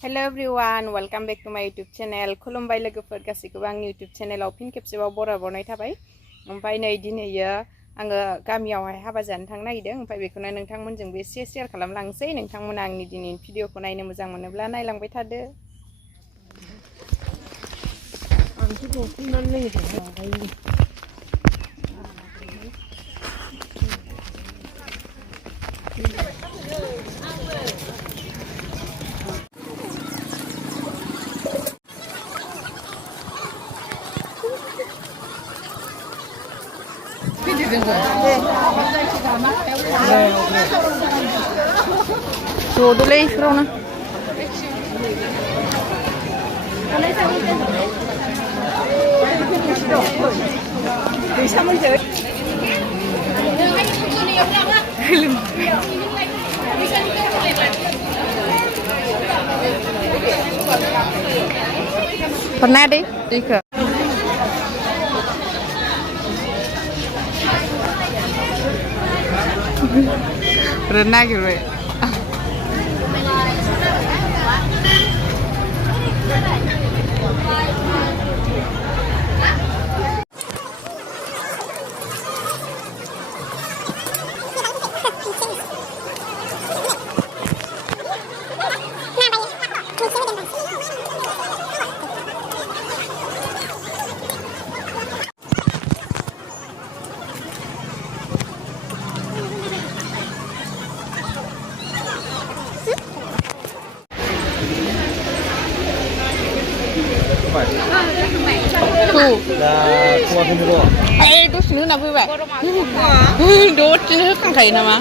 Hello everyone, welcome back to my YouTube channel. खुलुमबाय लोगोफोर गासैखौबो आंनि YouTube channelआव फिन खेबसेबाव बरायबावनाय थाबाय। ओमफ्राय नै दिनैयो आङो गामियावहाय हाबा जानो थांनो नागिरदों। ओमफ्राय बेखौनो नोंथांमोनजोंबो एसे शेयार खालामलांसै। नोंथांमोना आंनि दिनैनि भिडिअखौ नायनो मोजां मोनोब्ला नायलांबाय थादो। 저도래 그러나 pernah deh tiga pernah gitu ya kuah kumuro. Itu sini nak buat. Dot sini kan kain nama.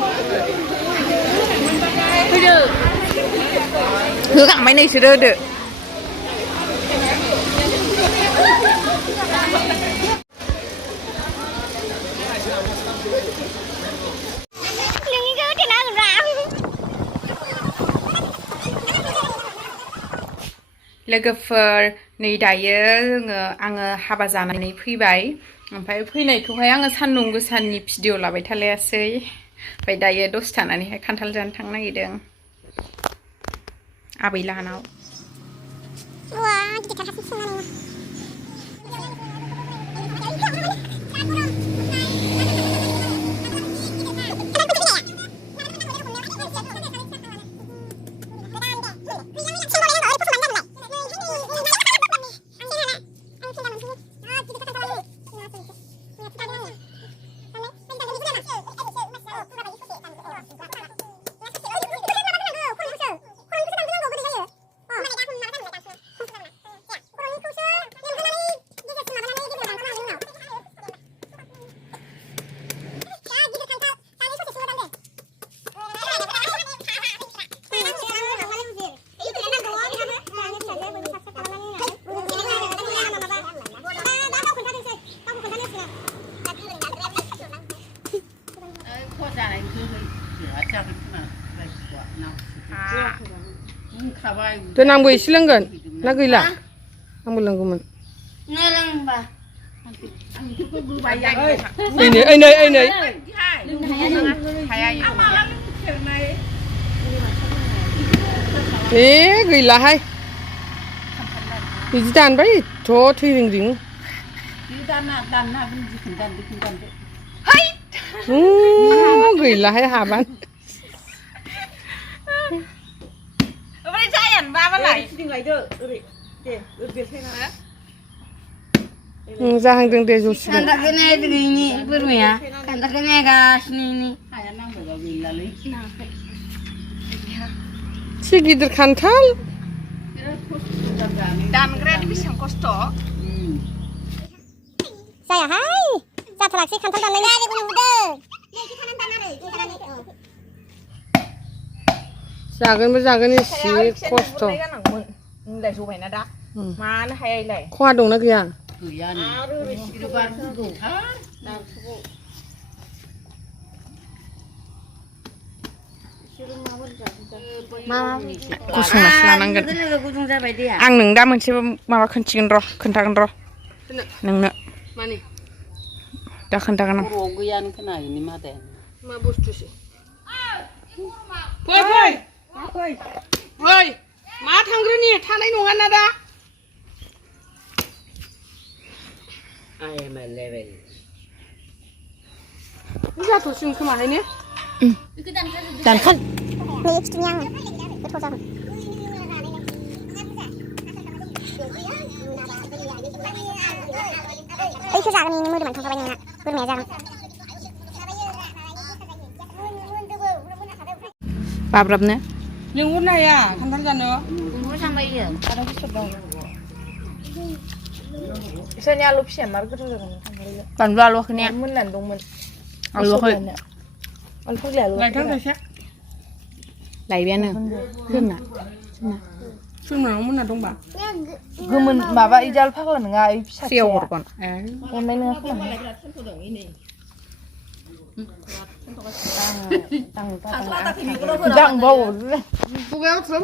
Kan main ni sudah ada. लोगोफोर नै दायो आङो हाबा जानानै फैबाय ओमफ्राय फैनायखौहाय आङो सान्दुं गोसानि भिडिअ लाबाय थालायासै ओमफ्राय दायो दसे थानानैहाय खान्थाल जानो थांनो नागिरदों आबै लाहानाव Tuh nang isi lenggan, nak gila, nang lengguman. Ini. Gila hai. Ini dan bayi, thô thi ring. Hai. Gila hai haban. Zahangjeng deh justru. Kantaknya ini baru ya. Kantaknya gas ini. Segitu kantal. Dan keren bisa kosto. Saya hai. Saya teraksi kantal dan lainnya di gunung udah. Jagan isi kosto. Đây số này nó đắt. Mà nó hay này. Khoa đồng nó kìa. Kusung masalah Ang neng dah mencari mawa kencingin roh, kentakan roh. Neng nak. Mana? Dah kentakan. Rogoyan kena ini mata. Ma bos tu sih. Woi. Ma tangri नि थानाय नङा ना दा I am a level. जाथ'सिगोन खोमाहाय ने दानखान 네 주냥 그거 자 이렇게 작은 인물만 통과하냐 그러면 작은 बाब्राबनो लिंहरनाया खान्थाल जानो 상바이요 इसोरनि आलु फिसाया मार गोथाव जागोन बानलु आलुवाखै ने मोननानै दंमोन आलुवाखै आलु फुगलाय आलु लायथार खायसे लायबायानो सोरना सोरनाव मोनना दंबा गोमोन माबा इदि आलु फाग्ला नङा इ फिसा सेव हरगोन अननाय नङा खोमा दां बावो खुगायाव थ्रोब